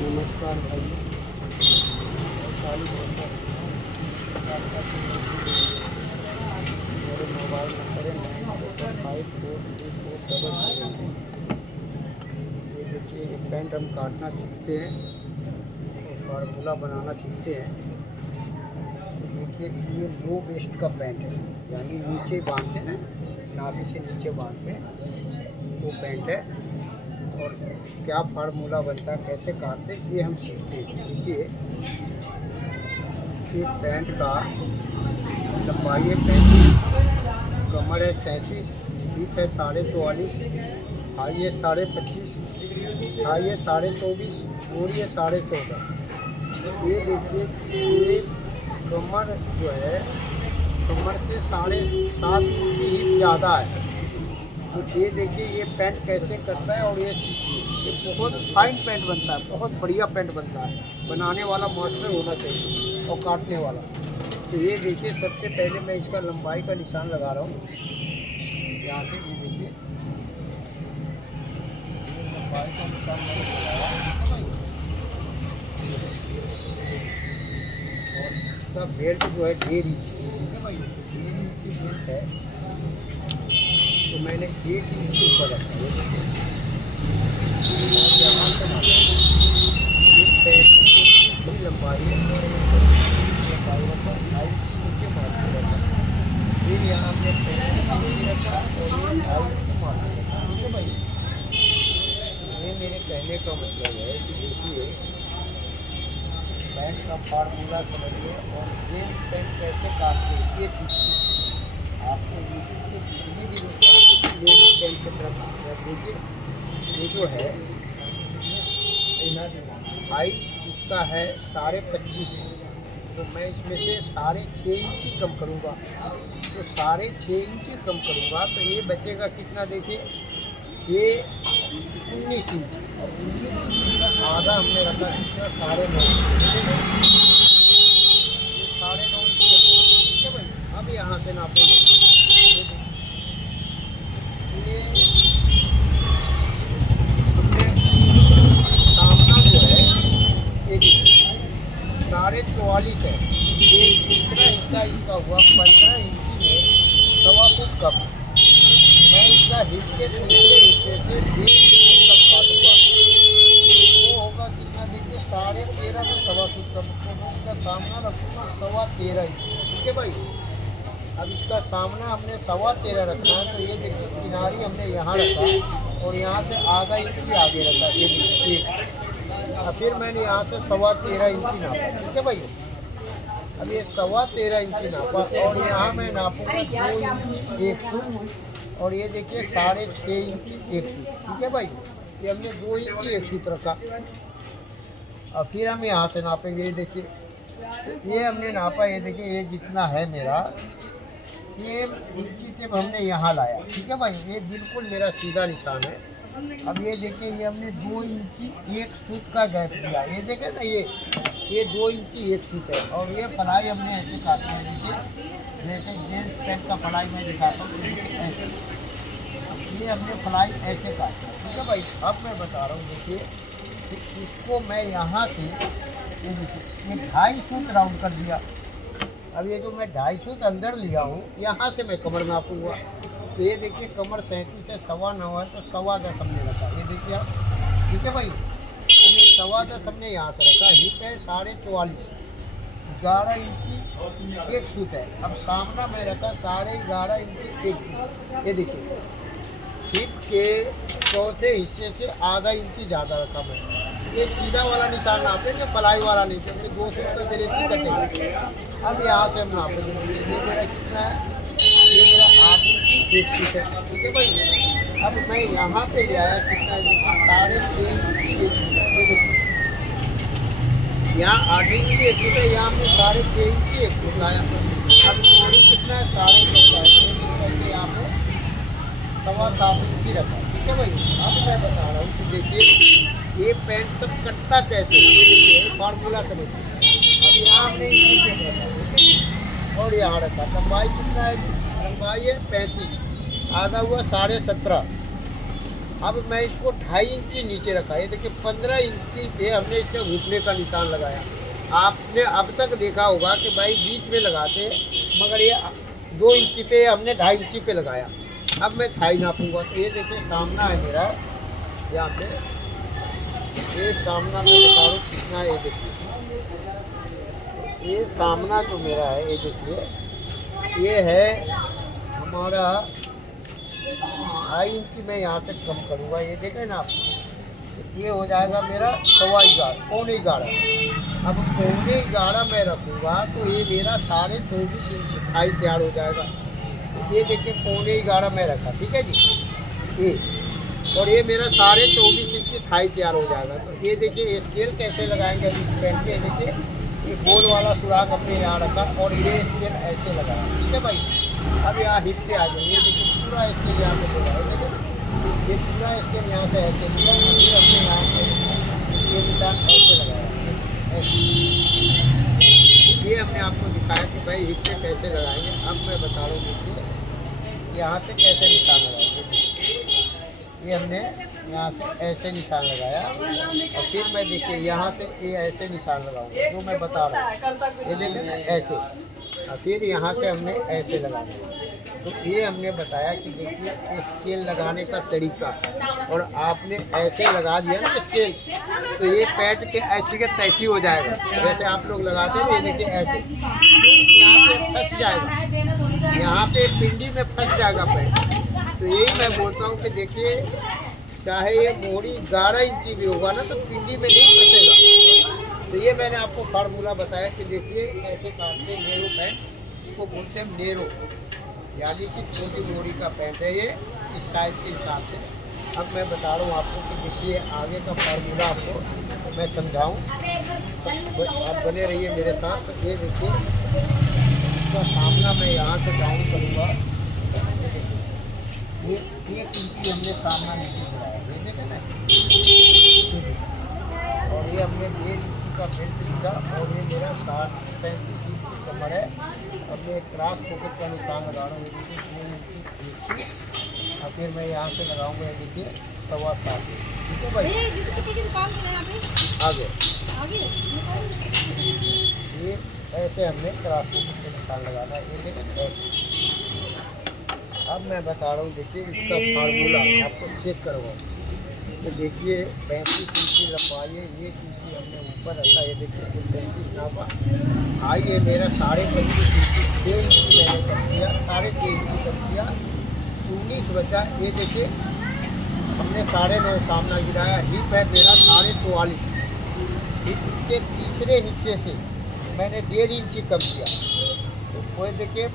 नमस्कार भाई। चालू होता है मेरे मोबाइल नंबर है 94543477। ये देखिए, ये पेंट हम काटना सीखते हैं और फार्मूला बनाना सीखते हैं। तो देखिए, ये लो वेस्ट का पेंट है, यानी नीचे बांधते हैं ना, नाभि से नीचे बांधते हैं, वो पेंट है। और क्या फार्मूला बनता है, कैसे काटते हैं, ये हम सीखते हैं। देखिए, ये पेंट का लंबाई है 35, कमर है 37, विड्थ है 44.5, हाई है 25.5, हाई है 24.5, मोड़ी है 14.5। ये देखिए, ये कमर जो है, कमर से 7.5 इंच ही ज़्यादा है। तो ये देखिए, ये पेंट कैसे करता है और ये सीखिए। ये बहुत फाइन पेंट बनता है, बहुत बढ़िया पेंट बनता है। बनाने वाला मास्टर होना चाहिए और काटने वाला। तो ये देखिए, सबसे पहले मैं इसका लंबाई का निशान लगा रहा हूँ यहाँ से। ये देखिए, लंबाई का निशान मैंने लगाया और इसका बेल्ट जो है 1.5 इंच, ठीक है भाई, 1.5 इंच की बेल्ट है। तो मैंने 1 इंच ऊपर रखा है और यहाँ से इसकी लंबाई है, लंबाई रखा 2.5 इंच नीचे मार्क रखा। फिर यहाँ हमने 35 इंच रखा और ये 2.5 इंच मार्क रखा, ठीक है भाई। ये मेरे कहने का मतलब है कि देखिए, पेंट का फार्मूला समझिए और जीन्स पेंट कैसे काटते हैं ये सीखिए। आपको यूट्यूब पे जितनी भी लेडीज पेंट की तरफ देखिए, ये जो है हाइट इसका है 25.5, तो मैं इसमें से 6.5 इंच ही कम करूँगा। तो 6.5 इंच ही कम करूँगा तो ये बचेगा कितना, देखिए ये 19 इंच, और 19 इंच का आधा हमने रखा कितना, 9.5 इंच, 9.5 इंच, ठीक है भाई। अब यहाँ से नापेंगे, ये हमने सामना जो है, ये 44.5 है। ये तीसरा हिस्सा इसका हुआ 15 इंची में 1.25 फुट कम। मैं इसका हिप के दूसरे हिस्से से 1.5 फुट तक काटूँगा, वो होगा कितना, देखिए 13.5 में 1.25 फुट कम। तो मैं इसका सामना रखूँगा 13.25 इंच, ठीक है भाई। अब इसका सामना हमने 13.25 रखना है, तो ये देखिए किनारी हमने यहाँ रखा और यहाँ से आधा इंच भी आगे रखा, ये देखिए। और फिर मैंने यहाँ से 13.25 इंची नापा, ठीक है भाई। अब ये 13.25 इंची नापा और यहाँ मैं नापूंगा 2 इंच 1 सूट, और ये देखिए 6.5 इंची 1 सूट, ठीक है भाई। ये हमने 2 इंची 1 सूट रखा। और फिर हम यहाँ से नापेंगे, ये देखिए, ये हमने नापा, ये देखिए ये जितना है मेरा, सेम इंची टेप हमने यहाँ लाया, ठीक है भाई। ये बिल्कुल मेरा सीधा निशान है। अब ये देखिए, ये हमने 2 इंची 1 सूट का गैप दिया, ये देखें ना, ये 2 इंची 1 सूट है। और ये फलाई हमने ऐसे काटी है, देखिए जैसे जीन्स पेंट का फलाई मैं दिखाता हूँ, देखिए ऐसे। ये हमने फलाई ऐसे काटा, ठीक है भाई। अब मैं बता रहा हूँ, देखिए कि इसको मैं यहाँ से, ये देखिए, ये 2.5 सूट राउंड कर दिया। अब ये जो मैं 2.5 सूट अंदर लिया हूँ, यहाँ से मैं कमर नापूंगा। तो ये देखिए, कमर 37 से 9.25 है, तो 10.25 हमने रखा, ये देखिए आप, ठीक है भाई। अब ये 10.25 हमने यहाँ से रखा। हिप है 44.5, 11 इंची 1 सूट है। अब सामना मैं रखा 11.5 इंची 1 सूट, ये देखिए। हिप के चौथे हिस्से से आधा इंची ज़्यादा रखा मैं। ये सीधा वाला निशान नापेंगे, पलाई वाला नहीं, क्योंकि 2 सूट तो मेरे से कटेगा। अब यहाँ से हम नापेंगे, ये मेरा कितना है, ये मेरा 8 इंची 1 सूट है, ठीक है भाई। अब मैं यहाँ पे ले आया, कितना है, देखिए 6.5 इंची 1 सूट है, ये देखिए। यहाँ 8 इंची 1 सूट है, यहाँ हमने 6.5 इंची 1 सूट लाया। अब मोड़ी कितना है, 14.5 है, यहाँ पे 7.25 इंची रखा, ठीक है भाई। अब मैं बता रहा हूँ कि देखिए, ये पेंट सब कटता कैसे, ये देखिए फार्मूला समझिए। अब यहाँ हमने इंची टेप रखा, ठीक है, और यहाँ रखा। लंबाई कितना है जी, लंबाई है 35, आधा हुआ 17.5, अब मैं इसको 2.5 इंची नीचे रखा। ये देखिए 15 इंची पे हमने इसके घुटने का निशान लगाया। आपने अब तक देखा होगा कि भाई बीच में लगाते, मगर ये 2 इंची पे हमने 2.5 इंची पे लगाया। अब मैं थाई नापूंगा। तो ये देखिए सामना है मेरा, यहाँ पे ये सामना मैं बता रहा हूँ कितना है। ये देखिए ये सामना जो मेरा है, ये देखिए ये है हमारा 2.5 इंची। मैं यहाँ से कम करूँगा, ये देखें ना आप, ये हो जाएगा मेरा 11.25 पौने 11। अब पौने 11 मैं रखूँगा तो ये मेरा 24.5 इंची थाई तैयार हो जाएगा। तो ये देखिए पौने 11 मैं रखा, ठीक है जी। ये और ये मेरा 24.5 इंची थाई तैयार हो जाएगा। तो ये देखिए स्केल कैसे लगाएंगे अभी इस पेन पे। देखिए ये गोल वाला सुराख अपने यहाँ रखा और ये स्केल ऐसे लगाया, ठीक है भाई। अब यहाँ हिप पे आ जाए। ये देखिए पूरा स्केल यहाँ पे लगाया, ये पूरा स्केल यहाँ से ऐसे लिया, फिर अपने यहाँ पे ये निशान ऐसे लगाया ऐसे। ये हमने आपको दिखाया कि भाई हिप पे कैसे लगाएंगे। अब मैं बता रहा हूँ, देखिए यहाँ से कैसे निशान लगाएंगे। ये हमने यहाँ से ऐसे निशान लगाया और फिर मैं देखिए यहाँ से ये ऐसे निशान लगाऊंगा जो मैं बता रहा हूँ। ये देखिए ऐसे, और फिर यहाँ से हमने ऐसे लगाया। तो ये हमने बताया कि देखिए स्केल लगाने का तरीका, और आपने ऐसे लगा दिया ना स्केल, तो ये पैट के ऐसी के तैसी हो जाएगा। जैसे आप लोग लगाते हैं, ये देखिए ऐसे यहाँ पे फंस जाएगा, यहाँ पे पिंडी में फंस जाएगा पैट। तो यही मैं बोलता हूँ कि देखिए चाहे ये मोहरी 11 इंची भी होगा ना, तो पिंडी में नहीं फंसेगा। तो ये मैंने आपको फार्मूला बताया कि देखिए कैसे काटते हैं नेरो पैंट। इसको बोलते हैं नेरो, यानी कि छोटी मोहरी का पैंट है ये, इस साइज़ के हिसाब से। अब मैं बता रहा हूँ आपको कि देखिए आगे का फार्मूला आपको मैं समझाऊँ, आप बने रहिए मेरे साथ। तो ये देखिए इसका सामना मैं यहाँ से डाउन करूँगा। ये 1 इंची हमने सामना नीचे गिराया, ये देखें ना। और ये हमने 1.5 इंची का बेल्ट लिखा, और ये मेरा 60-35 इंची कमर है। अब मैं क्रॉस पॉकेट का निशान लगा रहा हूँ, ये देखिए 3 इंची नीचे। और फिर मैं यहाँ से लगाऊंगा, ये देखिए 7.25, ठीक है भाई। आगे ये ऐसे हमने क्रॉस पॉकेट का निशान लगाना है, ये देखें ऐसे। अब मैं बता रहा हूँ, देखिए इसका फार्मूला आपको चेक करवाओ। तो देखिए 35 इंची लंबाई है, 1 इंची हमने ऊपर रखा। ये देखिए 35 नापा। ये मेरा 25.5 इंची, 6 इंची मैंने कर दिया, 6.5 इंची कर दिया, 19 बचा। ये देखिए हमने 9.5 सामना गिराया। हिप है मेरा 44.5। हिप के तीसरे हिस्से से मैंने 1.5 इंची कम किया। तो वो देखिए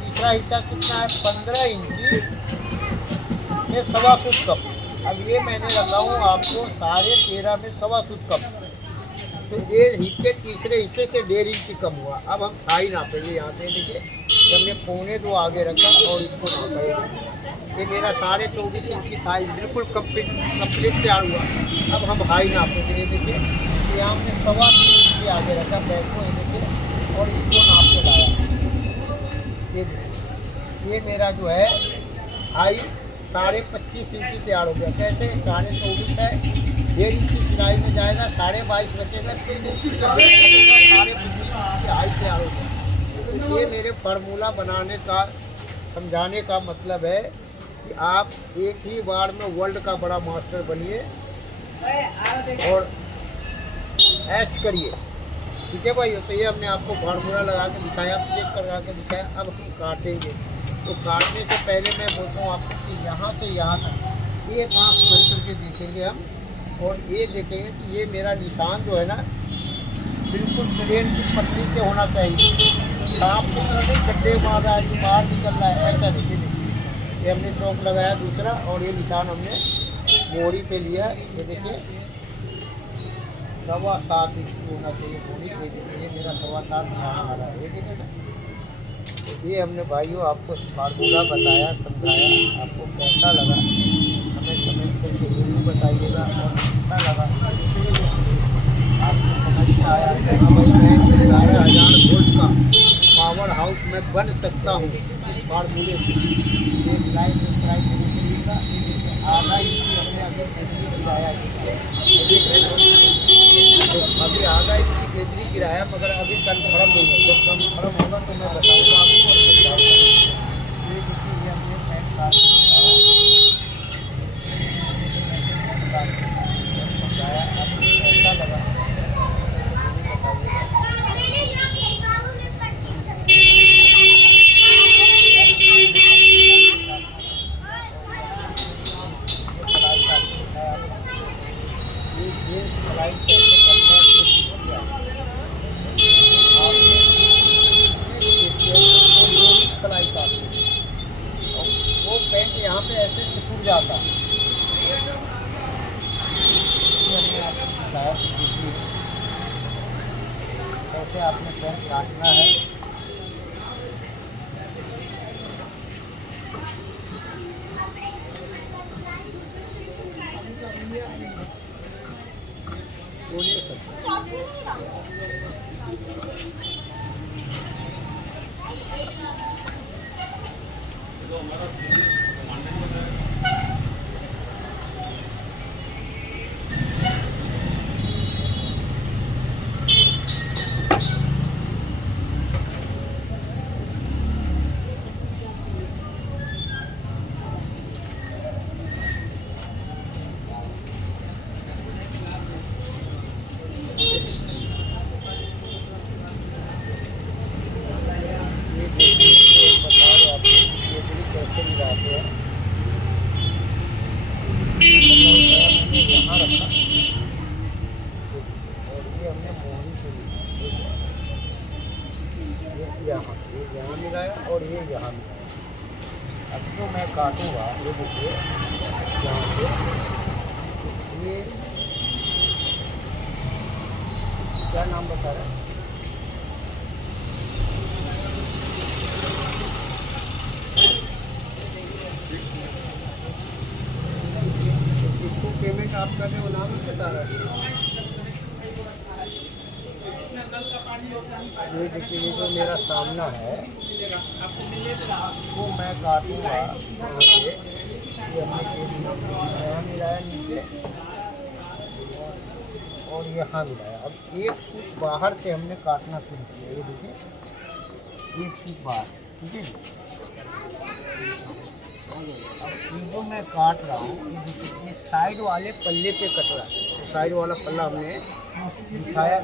तीसरा हिस्सा कितना है, 15 इंची में 1.25 फुट कम। अब ये मैंने लगाऊँ आपको 13.5 में 1.25 फुट कम। तो ये हिप के तीसरे हिस्से से 1.5 इंची कम हुआ। अब हम थाई नापेंगे यहाँ से। देखिए हमने 1.25 आगे रखा और इसको नापा। ये मेरा 24.5 इंची थाई बिल्कुल कंप्लीट तैयार हुआ। अब हम हाई नापेंगे। देखिए यहाँ हमने 3.25 इंची आगे रखा बैक को, ये देखिए, और इसको नाप के लाया। ये देखिए ये मेरा जो है हाई 25.5 इंची तैयार हो गया। कैसे 24.5 है, 1.5 इंची सिलाई में जाएगा, 22.5 बचेगा, 3 इंची का बेल्ट लगेगा, 25.5 इंची हाई तैयार हो गया। तो ये मेरे फार्मूला बनाने का, समझाने का मतलब है कि आप एक ही बार में वर्ल्ड का बड़ा मास्टर बनिए और ऐश करिए, ठीक है भाई। तो ये हमने आपको फार्मूला लगा के दिखाया, चेक करा के दिखाया। अब हम काटेंगे। तो काटने से पहले मैं बोलता हूँ आपको कि यहाँ से यहाँ तक एक आँख बंद करके देखेंगे हम, और ये देखेंगे कि ये मेरा निशान जो है ना बिल्कुल प्लेन की पट्टी से होना चाहिए। सांप की तरह नहीं गड्ढे मार रहा है कि बाहर निकल रहा है, ऐसा नहीं। देखिए ये हमने चौक लगाया दूसरा, और ये निशान हमने मोहरी पे लिया। ये देखिए 7.25 इंची होना चाहिए मोहरी। ये देखिए ये मेरा 7.25 यहाँ आ रहा है, ये देखिए ना। तो ये हमने भाइयों आपको फार्मूला बताया, समझाया। आपको कैसा लगा हमें कमेंट करके जरूर बताइएगा, और अच्छा लगा आपको समझ में आया। हाँ भाई, मैं 11,000 वोल्ट का पावर हाउस मैं बन सकता हूँ इस फार्मूले से। ये लाइक सब्सक्राइब जरूर करिएगा। आधा इंची हमने अभी केजरी गिराया देख रहे हैं, तो अभी आधा इंची केजरी गिराया, मगर अभी कन्फर्म नहीं है। जब कन्फर्म होगा तो मैं बताऊँगा आपको और समझाऊँगा। ये देखिए, ये हमने पैंट काट बताया आपको कैसा लगा ये सिलाई कैसे करना है आपने सिलाई काटनी, और वो पैंट यहाँ पे ऐसे सिकुड़ जाता है। हमने आपको बताया कैसे आपने पैंट काटना है। बोलिए सर। कैसे मिलाते हैं, मैंने यहाँ रखा और ये हमने मोहरी से लिया, ये यहाँ मिलाया और ये यहाँ मिलाया। अब जो मैं काटूँगा, ये देखिए यहाँ पे ये क्या नाम बता रहा है, पेमेंट आप कर रहे हो, नाम नहीं बता रहा है। ये देखिए, ये जो मेरा सामना है वो मैं काटूँगा यहाँ से। ये हमने यहाँ मिलाया नीचे और यहाँ मिलाया। अब एक सूट बाहर से हमने काटना शुरू किया। ये देखिए, एक सूट बाहर, ठीक है जी। अब ये जो मैं काट रहा हूँ, ये देखिए, ये साइड वाले पल्ले पे कट रहा है। तो साइड वाला पल्ला हमने दिखाया,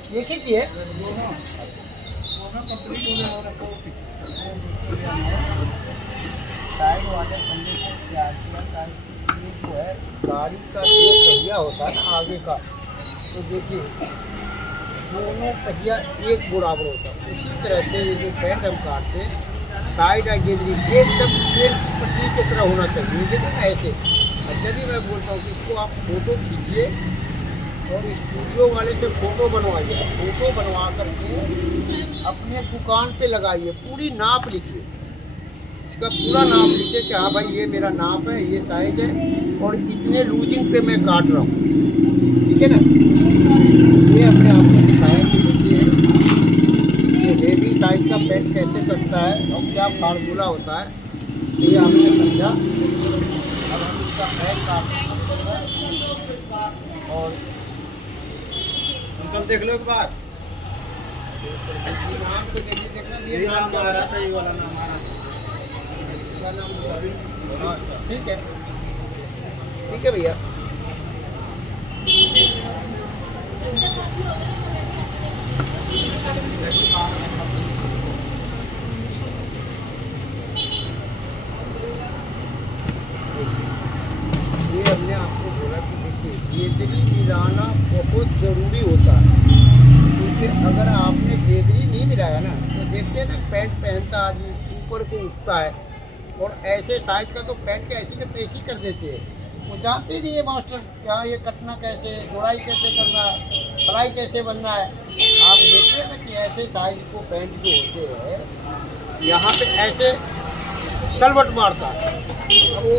देखिए कि साइड वाले पल्ले से तैयार किया। ये जो है गाड़ी का जो पहिया होता है ना आगे का, तो देखिए दोनों पहिया एक बराबर होता है। उसी तरह से ये जो पैंट हम काटते हैं, साइड या गेजरी एकदम ट्रेन पटरी की तरह होना चाहिए। देखिए ना ऐसे। और जब भी मैं बोलता हूँ कि इसको आप फोटो खींचिए और स्टूडियो वाले से फ़ोटो बनवाइए। फ़ोटो बनवा करके अपने दुकान पे लगाइए, पूरी नाप लिखिए, इसका पूरा नाप लिखिए कि हाँ भाई ये मेरा नाप है, ये साइज है और इतने लूजिंग पे मैं काट रहा हूँ, ठीक है ना। ये हमने आपको दिखाया कि देखिए ये हेवी साइज का पैंट कैसे कटता है और क्या फार्मूला होता है, ये आपने समझा। अब हम इसका पैंट काटना और अंकल देख लो एक बार, नाम तो देखिए, देखना ये नाम आ रहा था, ये वाला नाम आ रहा था, नाम। हाँ ठीक है, ठीक है भैया। ये हमने आपको बोला कि देखिए गेदरी मिलाना बहुत ज़रूरी होता है, क्योंकि अगर आपने गेदरी नहीं मिलाया ना तो देखते हैं ना पैंट पहनता आदमी ऊपर को उठता है और ऐसे साइज का तो पैंट के ऐसी का तैसी कर देते हैं। वो जानते ही नहीं है मास्टर क्या ये कटना कैसे, जोड़ाई कैसे करना है, सिलाई कैसे बनना है। आप देखते हैं ना कि ऐसे साइज को पैंट जो होते हैं यहाँ पे ऐसे सलवट मारता है। अब वो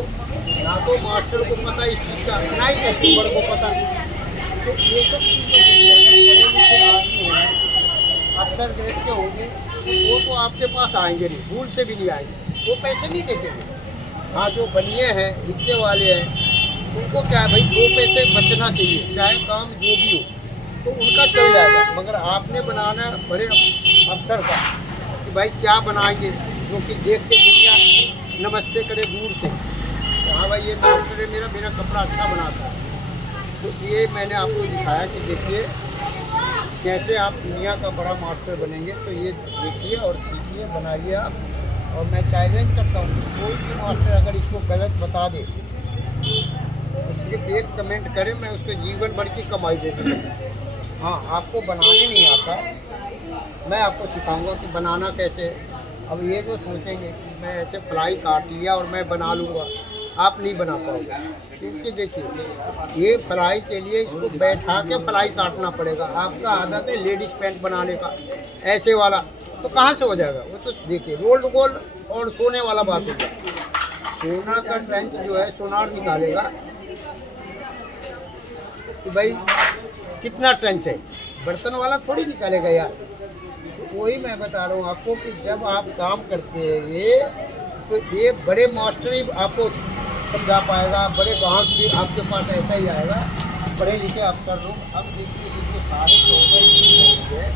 ना तो मास्टर को पता इस चीज़ का, ना ही कस्टमर को पता। तो ये सब चीज़ें आदमी है अफसर ग्रेड के होंगे वो तो आपके पास आएंगे नहीं, भूल से भी नहीं आएंगे, वो पैसे नहीं देंगे। हाँ, जो बनिए हैं, रिक्शे वाले हैं, उनको क्या है भाई, 2 पैसे बचना चाहिए, चाहे काम जो भी हो, तो उनका चल जाएगा। मगर आपने बनाना बड़े अफसर का कि भाई क्या बनाएंगे, जो कि देख के दुनिया नमस्ते करे दूर से, हाँ भाई ये मास्टर है मेरा कपड़ा अच्छा बनाता है। तो ये मैंने आपको दिखाया कि देखिए कैसे आप दुनिया का बड़ा मास्टर बनेंगे। तो ये देखिए और सीखिए, बनाइए आप। और मैं चैलेंज करता हूँ, कोई भी मास्टर अगर इसको गलत बता दे तो सिर्फ एक कमेंट करे, मैं उसको जीवन भर की कमाई दे दूँगा। हाँ, आपको बनाने नहीं आता, मैं आपको सिखाऊंगा कि बनाना कैसे है। अब ये जो सोचेंगे कि मैं ऐसे फ्लाई काट लिया और मैं बना लूँगा, आप नहीं बना पाओगे। क्योंकि देखिए ये फ्लाई के लिए इसको बैठा के फ्लाई काटना पड़ेगा। आपका आदत है लेडीज़ पैंट बनाने का, ऐसे वाला, तो कहाँ से हो जाएगा वो? तो देखिए रोल्ड गोल्ड और सोने वाला बात हो गया। सोना का ट्रेंच जो है सोनार निकालेगा कि भाई कितना ट्रेंच है, बर्तन वाला थोड़ी निकालेगा यार। तो वही मैं बता रहा हूँ आपको कि जब आप काम करते हैं ये, तो ये बड़े मास्टर ही आपको समझा पाएगा, बड़े गाँव भी आपके पास ऐसा ही आएगा, पढ़े लिखे अफसर लोग। अब देखिए इसके सारे 14 इंच है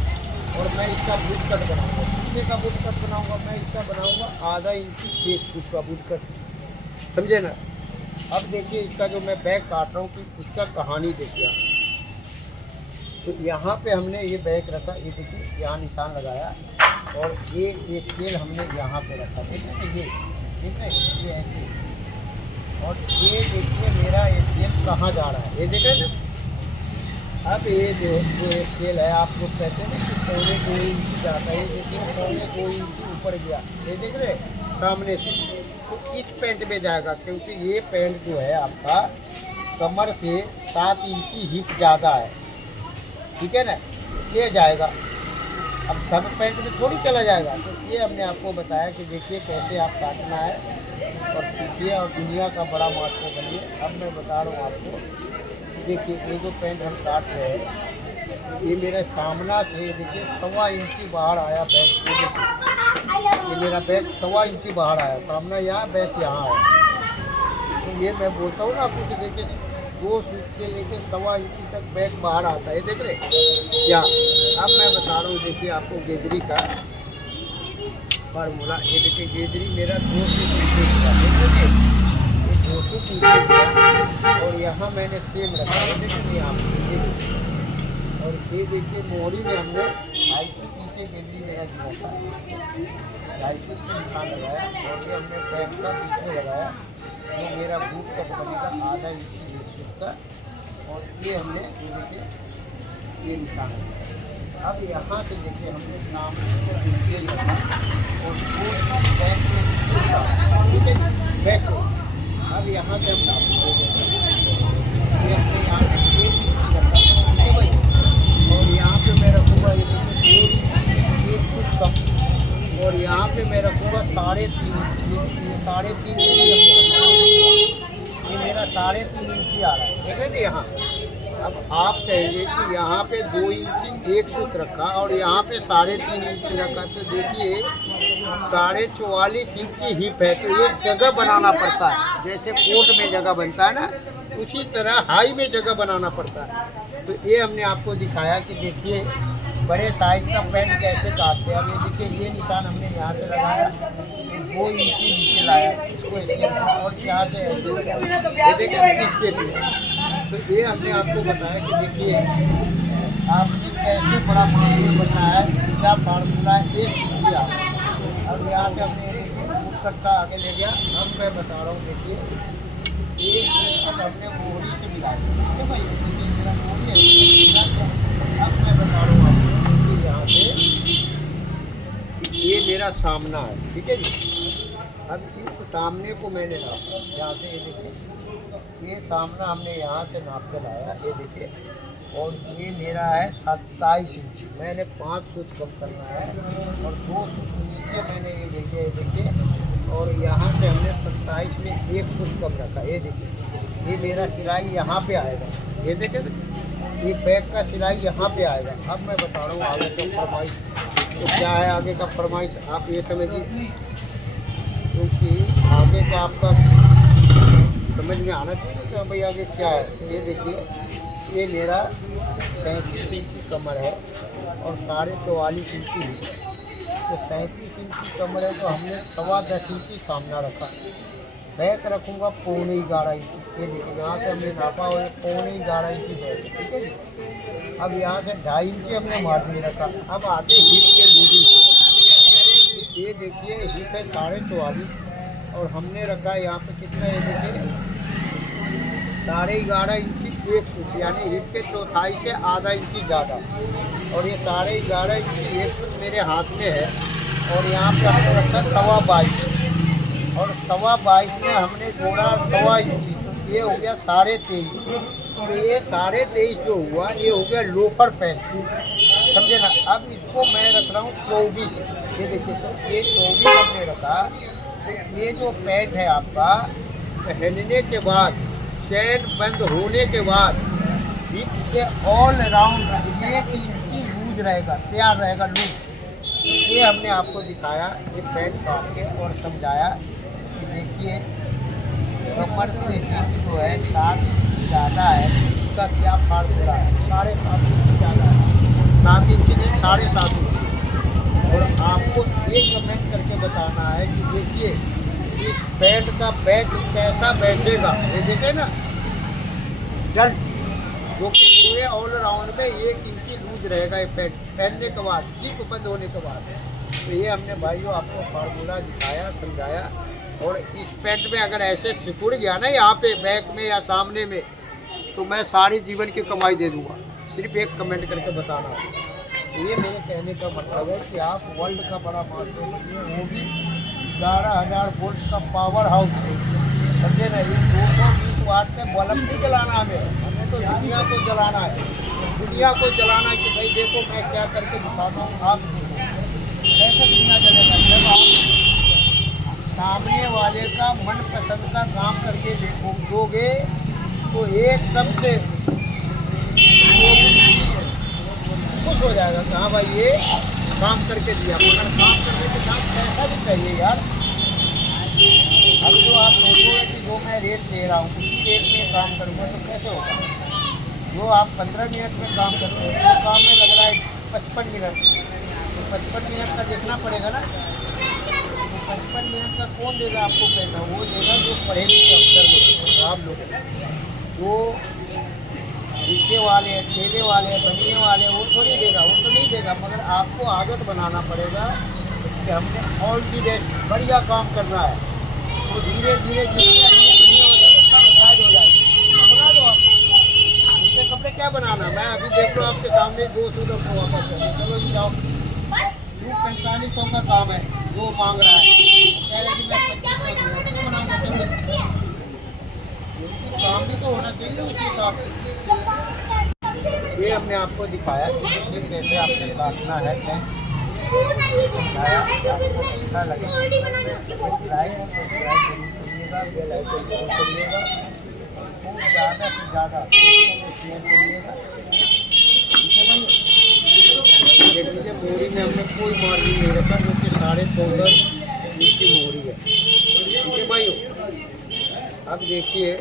और मैं इसका बूट कट बनाऊँगा, कितने का बूट कट बनाऊँगा? मैं इसका बनाऊँगा आधा इंची 1 फुट का बूट कट, समझे ना। अब देखिए इसका जो मैं बैग काट रहा हूँ कि इसका कहानी देखिए आप। तो यहाँ पे हमने ये बैग रखा, ये देखिए यहाँ निशान लगाया और ये स्केल हमने यहाँ पे रखा, देखिए ना ये, ठीक है, ये ऐसे। और ये देखिए मेरा स्केल कहाँ जा रहा है, ये देखें ना। अब ये जो स्केल है, आप लोग कहते हैं ना कि 2.25 इंच जाता है, ये देखिए 2.25 इंच ऊपर गया, ये देख रहे सामने से। तो इस पैंट में जाएगा, क्योंकि ये पैंट जो है आपका कमर से 7 इंची हिप ज़्यादा है, ठीक है ना, ये जाएगा। अब सब पैंट में थोड़ी चला जाएगा। तो ये हमने आपको बताया कि देखिए कैसे आप काटना है और सीखिए और दुनिया का बड़ा मास्टर बनिए। अब मैं बता रहा हूँ आपको, देखिए ये जो पैंट हम काट रहे हैं, ये मेरे सामना से देखिए 1.25 इंची बाहर आया बैग, ये देखिए ये मेरा बैग 1.25 इंची बाहर आया, सामना यहाँ बैग यहाँ आया। तो ये मैं बोलता हूँ ना आपको कि देखिए 2 फीट से लेकर 1.25 इंची तक बैग बाहर आता है, देख रहे क्या। अब मैं बता रहा हूँ देखिए आपको गेजरी का फार्मूला। ये देखिए गेजरी मेरा 2 फीट नीचे गया, देखिए ये 2 फीट नीचे गया और यहाँ मैंने सेम रखा है, देखिए यहाँ पे। और ये देखिए मोहरी में हमने 2.5 फीट नीचे गेजरी मेरा गिरा था, 2.5 फीट का निशान लगाया और ये हमने बैग का पीछे लगाया, जो मेरा बूट का बनेगा आधा इंची 1 फीट का। और ये हमने ये देखिए ये निशान लगाया। अब यहाँ से देखिए हमने सामने को स्केल रखा और बैक में ठीक है बैक को। अब यहाँ से हम नापेंगे, ये हमने यहाँ पे 1 इंच रखा, ठीक है भाई। और यहाँ पे मैं रखूँगा ये देखिए 1 फुट कम, और यहाँ पे मैं रखूँगा 3.5 इंच, 3.5 इंची ये मेरा 3.5 इंची आ रहा है, देख रहे हैं यहाँ। अब आप कहेंगे कि यहाँ पे 2 इंची 1 फुट रखा और यहाँ पे 3.5 इंची रखा, तो देखिए 44.5 इंची हिप है। तो ये जगह बनाना पड़ता है, जैसे कोट में जगह बनता है ना, उसी तरह हाई में जगह बनाना पड़ता है। तो ये हमने आपको दिखाया कि देखिए बड़े साइज का पैंट कैसे काटते हैं। अब ये देखिए ये निशान हमने यहाँ से लगाया, 2 इंची नीचे लाया, इसको इसके और यहाँ से ऐसे लगाया, ये देखिए इससे भी। तो ये हमने आपको बताया कि देखिए आपने कैसे बड़ा मास्टर बनना है, क्या फार्मूला है, ये सीखिए आप। अब यहाँ से हमने ये देखिए बूट कट का आगे ले गया। अब मैं बता रहा हूँ देखिए ये अब हमने मोहरी से मिलाया, ठीक है भाई, ये देखिए मेरा मोहरी है। अब मैं बता रहा हूँ आपको देखिए यहाँ से ये मेरा सामना है, ठीक है जी। अब इस सामने को मैंने नापा यहाँ से, ये देखिए ये सामना हमने यहाँ से नाप कर लाया, ये देखिए। और ये मेरा है 27 इंच, मैंने 5 फुट कम करना है और 2 फुट नीचे मैंने ये ले लिया, ये देखिए। और यहाँ से हमने 27 में 1 फुट कम रखा, ये देखिए। ये मेरा सिलाई यहाँ पे आएगा, ये देखिए। ये बैक का सिलाई यहाँ पे आएगा। अब मैं बता रहा हूँ आगे का फरमाइश तो क्या है। आगे का फरमाइश आप ये समझिए, क्योंकि आगे का आपका समझ में आना चाहिए कि भाई आगे क्या है। ये देखिए, ये मेरा 37 इंची कमर है और 44.5 इंची है। तो 37 इंची कमर है तो हमने 10.25 इंची सामना रखा। बैक रखूँगा 11.25 इंची। ये देखिए, यहाँ से हमने नापा और 11.25 इंची बैक, ठीक है जी। अब यहाँ से 2.5 इंची हमने मार्जिन रखा। अब आते हिप के लूजिंग से, ये देखिए हिप है 44.5 और हमने रखा यहाँ पे कितना, ये देखिए 11.5 इंची 1 सूत, यानी हिप के चौथाई से आधा इंची ज़्यादा। और ये 11.5 इंची 1 सूत मेरे हाथ में है। और यहाँ पे हमने रखा 22.25 और 22.25 में हमने जोड़ा 1.25 इंची, तो ये हो गया 23.5। तो ये 23.5 जो हुआ ये हो गया लोफर पैंट, समझे ना। अब इसको मैं रख रहा हूँ 24। ये देखिए, तो ये 24 हमने रखा। तो ये जो पैंट है आपका पहनने के बाद, चैन बंद होने के बाद हिप से ऑल राउंड 1 इंची लूज रहेगा, तैयार रहेगा लूज। ये हमने आपको दिखाया, ये पैंट काट के और समझाया कि देखिए कमर से हिप जो है 7 इंची ज़्यादा है, इसका क्या फार्मूला है। 7.5 इंची ज़्यादा है, 7 इंची नहीं 7.5 इंची। और आपको एक कमेंट करके बताना है कि देखिए इस पैंट का बैक कैसा बैठेगा। ये देखे ना जल्द, जो कि पूरे ऑल राउंड में 1 इंची लूज रहेगा ये पैंट पहनने के बाद, जिप बंद होने के बाद। तो ये हमने भाइयों आपको फार्मूला दिखाया, समझाया। और इस पैंट में अगर ऐसे सिकुड़ गया ना यहाँ पे बैक में या सामने में, तो मैं सारी जीवन की कमाई दे दूँगा। सिर्फ एक कमेंट करके बताना है। ये मेरे कहने का मतलब है कि आप वर्ल्ड का बड़ा मार्केट बनिए, वो भी 11,000 वोल्ट का पावर हाउस है, समझे ना। ये 220 वाट से बल्ब नहीं जलाना हमें तो दुनिया को जलाना है। दुनिया को जलाना है कि भाई देखो मैं क्या करके दिखाता हूँ, आप देखो कैसे दुनिया जलेगा। जब आप सामने वाले का मनपसंद का काम करके दोगे तो एकदम से खुश हो जाएगा कि हाँ भाई ये काम करके दिया। मगर काम करने के साथ पैसा भी चाहिए यार। अब जो आप सोचोगे कि जो मैं रेट दे रहा हूँ उसी रेट में काम करूँगा तो कैसे होगा। जो आप 15 मिनट में काम करते हो तो काम में लग रहा है 55 मिनट, तो 55 मिनट का देखना पड़ेगा ना। तो 55 मिनट का कौन देगा आपको पैसा? वो देगा जो पढ़े लिखे अफसर लोग, साहब लोग। जो रिक्शे वाले, ठेले वाले, बनिए वाले, वो थोड़ी देगा, वो तो नहीं देगा। मगर आपको आदत बनाना पड़ेगा कि हमने ऑल दी बेस्ट बढ़िया काम करना है। तो धीरे धीरे जितने अन्य बनिए हो जाएगा सब शायद हो जाएगी, तो बना दो आप। उनके कपड़े क्या बनाना। मैं अभी देख लो आपके सामने 2 सूट को वापस कर, चलो जी जाओ। 4500 का काम है, जो मांग रहा है कह रहे कि मैं 2500 दूँगा, बनाऊँगा। चलो काम भी तो होना चाहिए उसी हिसाब से। ये हमने आपको दिखाया कि कैसे आपसे काटना है। अच्छा लगे लाइक सब्सक्राइब जरूर करिएगा, बेल आइकन जरूर करिएगा, खूब ज़्यादा से ज़्यादा शेयर करिएगा, ठीक है भाई। देख लीजिए मोड़ी में हमने कोई मार्जिन नहीं रखा, जो कि 14.5 इंची मोड़ी है, ठीक है भाई। अब देखिए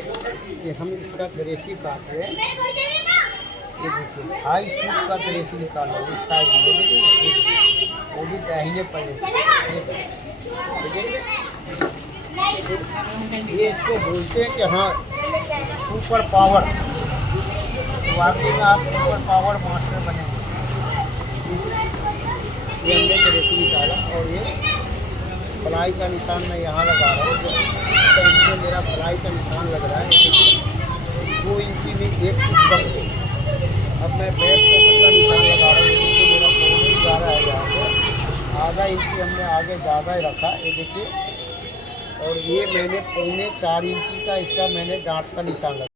कि हम इसका दरेसी काट रहे हैं। ये देखिए हाई सूट का दरेसी निकाल रहा है इस साइड में, देखिए वो भी दाहिने पड़े। ये इसको बोलते हैं कि हाँ सुपर पावर। तो वाकई में आप सुपर पावर मास्टर बनेंगे। ये हमने दरेसी निकाला और ये फलाई का निशान मैं यहाँ लगा रहा हूँ। जो मेरा फलाई का निशान लग रहा है 2 इंची में 1 फुट कम। अब मैं बैक पॉकेट का निशान लगा रहा हूँ, क्योंकि मेरा फोन ही जा रहा है यहाँ पे। आधा इंची हमने आगे ज़्यादा ही रखा, ये देखिए। और ये मैंने 3.25 इंची का इसका मैंने गांठ का निशान लगा।